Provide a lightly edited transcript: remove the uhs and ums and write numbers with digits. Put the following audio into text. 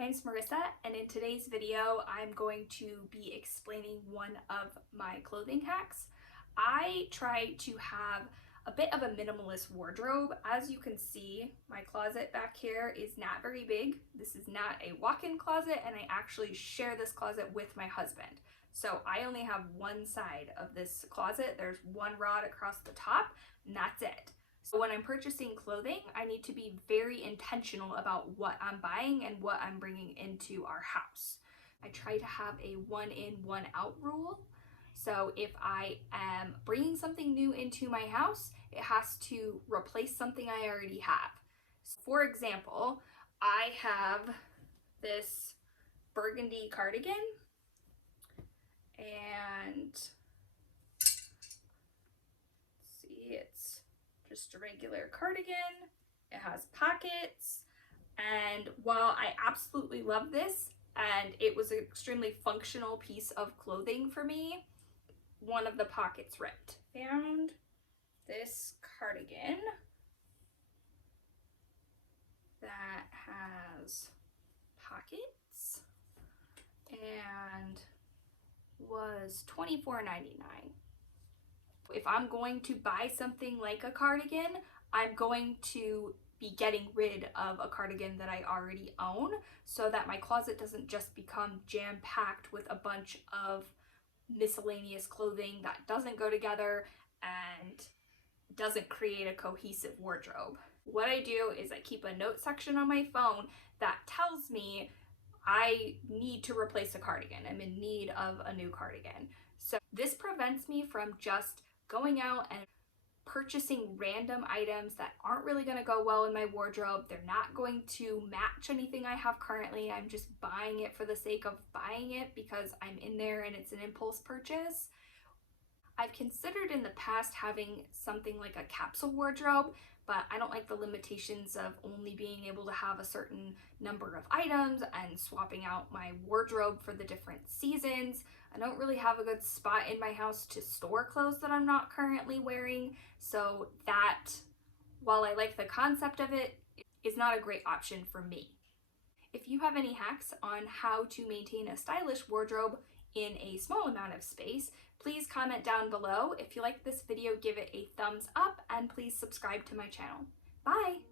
my name's Marissa, and in today's video I'm going to be explaining one of my clothing hacks. I try to have a bit of a minimalist wardrobe. As you can see, my closet back here is not very big. This is not a walk-in closet, and I actually share this closet with my husband. So I only have one side of this closet. There's one rod across the top, and that's it. So when I'm purchasing clothing, I need to be very intentional about what I'm buying and what I'm bringing into our house. I try to have a one in, one out rule. So if I am bringing something new into my house, it has to replace something I already have. So for example, I have this burgundy cardigan, and see, it's just a regular cardigan. It has pockets, and while I absolutely love this and it was an extremely functional piece of clothing for me, one of the pockets ripped. Found this cardigan that has pockets and was $24.99. If I'm going to buy something like a cardigan, I'm going to be getting rid of a cardigan that I already own so that my closet doesn't just become jam-packed with a bunch of miscellaneous clothing that doesn't go together and doesn't create a cohesive wardrobe. What I do is I keep a note section on my phone that tells me I need to replace a cardigan. I'm in need of a new cardigan. So this prevents me from just going out and purchasing random items that aren't really going to go well in my wardrobe. They're not going to match anything I have currently. I'm just buying it for the sake of buying it because I'm in there and it's an impulse purchase. I've considered in the past having something like a capsule wardrobe, but I don't like the limitations of only being able to have a certain number of items and swapping out my wardrobe for the different seasons. I don't really have a good spot in my house to store clothes that I'm not currently wearing, so that, while I like the concept of it, is not a great option for me. If you have any hacks on how to maintain a stylish wardrobe in a small amount of space, please comment down below. If you like this video, give it a thumbs up and please subscribe to my channel. Bye!